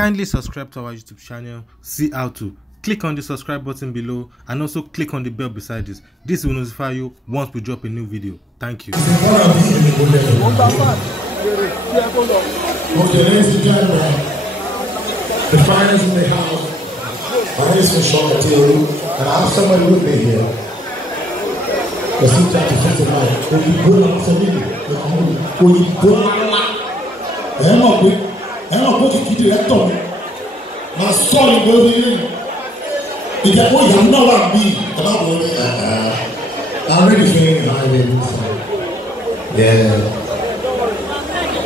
Kindly subscribe to our YouTube channel, see how to. Click on the subscribe button below and also click on the bell beside this. This will notify you once we drop a new video. Thank you. Okay, ladies and gentlemen, the finals in the house. My name is Sean Mateo, and I have somebody with me here. The sister to sit tonight. When you go on Saturday, when you go on, I'm not going to keep the rest of me. My story goes in. If you want to know what I'm I'm ready for you. Yeah.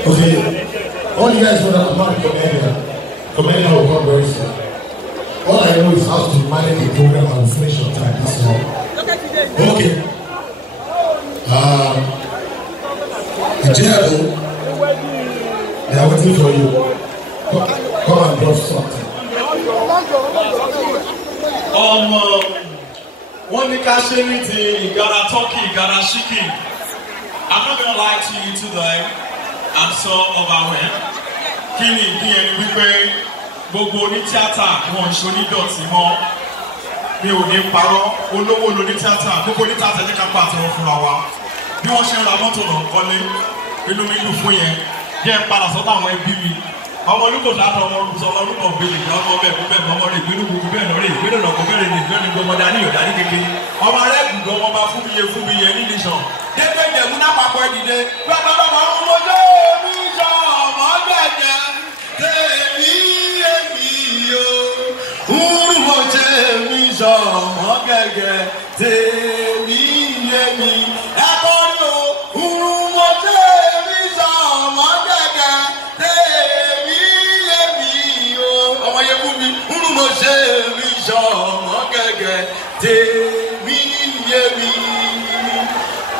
Okay. All you guys know that I'm not a comedian. Comedian will come very soon. All I know is how to manage the program and finish on time. That's all. Okay. Jericho, they are waiting for you. Come and drop something. One you gotta turkey, you gotta chicken. I'm not gonna lie to you today. I'm so overwhelmed. Kini wípé gbogbo ní tíátà wọn ṣe onídọ̀tí mọ́. Mi ò ní parọ́ olówó ló ní tíátà gbogbo ní tíátà ní kápá àtẹwọ́ fúnra wa. Bí wọ́n ṣe ń ra mọ́tò náà kọ́lé inú mi dùn fún yẹn. Jẹ́ ń padà sọ́dọ̀ àwọn ẹbí mi. Ọmọ olùkọ́ dáàbò ọmọ olùkọ́ bèèrè ọmọ bẹ́ẹ̀ fún bẹ́ẹ̀ ọmọ rẹ̀ ìgbénu gbogbo bẹ́ẹ̀ lọ́rẹ̀ ìgbénu lọ́kọ̀ bẹ́ẹ̀ ní ìgbénu gbogbo dání yóò dání kékeré. Ọmọ rẹ̀ gbùdọ̀ ọmọ bá fún mi yẹ ní nìṣàn. Débẹ̀ jẹ̀mú náà papọ̀ ìdílé. Bàbá ọmọ lé mi sọ ọmọ gẹ̀gẹ̀. Tèmi èmi o. Mo jẹ́ mi sọ ọmọ gẹ̀gẹ̀. Tèmi èmi. Ẹ̀kọ́ ni o. Mo jẹ́ mi sọ ọmọ gẹ̀gẹ̀. Tèmi èmi o. Ọmọ yẹn fún mi. Mo jẹ́ mi sọ ọmọ gẹ̀gẹ̀. Tèmi èmi.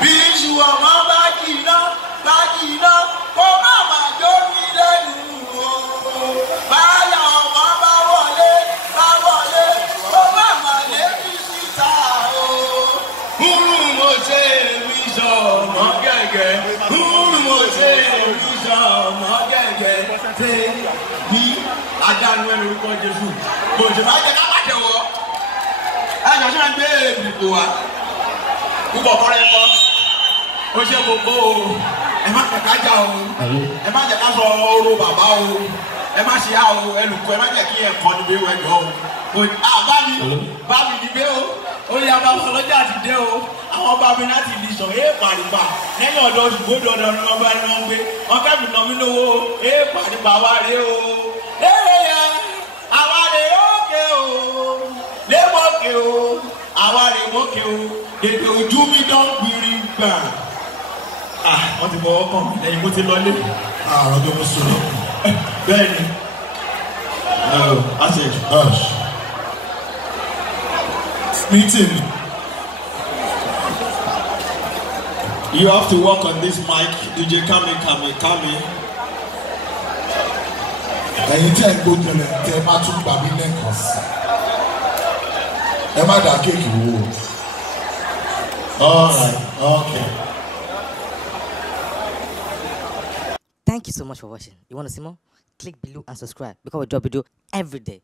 Bí iṣu ọmọ bá jìnnà kó má má jó mi lẹ́nu o. Báyà ọmọ bá wọlé kó má má lé mi síta o. Mo ṣe mi sọ ọmọ gẹ́gẹ́. Mo ṣe mi sọ ọmọ gẹ́gẹ́. Ṣé ní ajánu ẹni orúkọ Jésù? Mo ṣe máa jẹ ká má jẹ wọ́. Ẹ jọ ṣe máa gbé ìdìbò wa. Púpọ̀ kọ́rẹ́ kọ́. Ó ṣe gbogbo o. Ẹ má jẹ ká já o. Ẹ má jẹ ká sọ ọ̀rọ̀ bàbá o. Ẹ má ṣe á o. Ẹlùkọ́ ẹ má jẹ kí ẹ̀kọ́ níbi ewu ẹ̀jọ̀ o. Bá mi ní gbé o. Ó yẹ ọba ọlọ́jà ti dé o. Àwọn ọba mi láti di sàn pàdùpà. Lẹ́yìn ọ̀dọ̀ ṣùgbọ́n ọ̀dọ̀ ni wọ́n bá ní wọ́n gbé. Wọ́n fẹ́ mi nà mí lówó. Pàdùpà wa rè o. Lérè yẹn, àwa rè ókè o. Lémọ̀kè o. Àwa rè mókè o. Èdè ojú mi dán gbìrì gbà. Wọ́n ti bọ̀ ọkàn lẹ́yìn bó ti lọlé. Ọjọ́ mo sọ̀rọ̀. Bẹ́ẹ̀ni. Meeting. You have to work on this mic. DJ Kami. Ẹ̀yin tí ẹ ń gbójú rẹ̀ tẹ́ ẹ bá tún gbà mí lẹ́ẹ̀kan sí. Ẹ má dà kéèkì wò. All right, okay. Thank you so much for watching. You want to see more? Click below and subscribe because we drop video every day.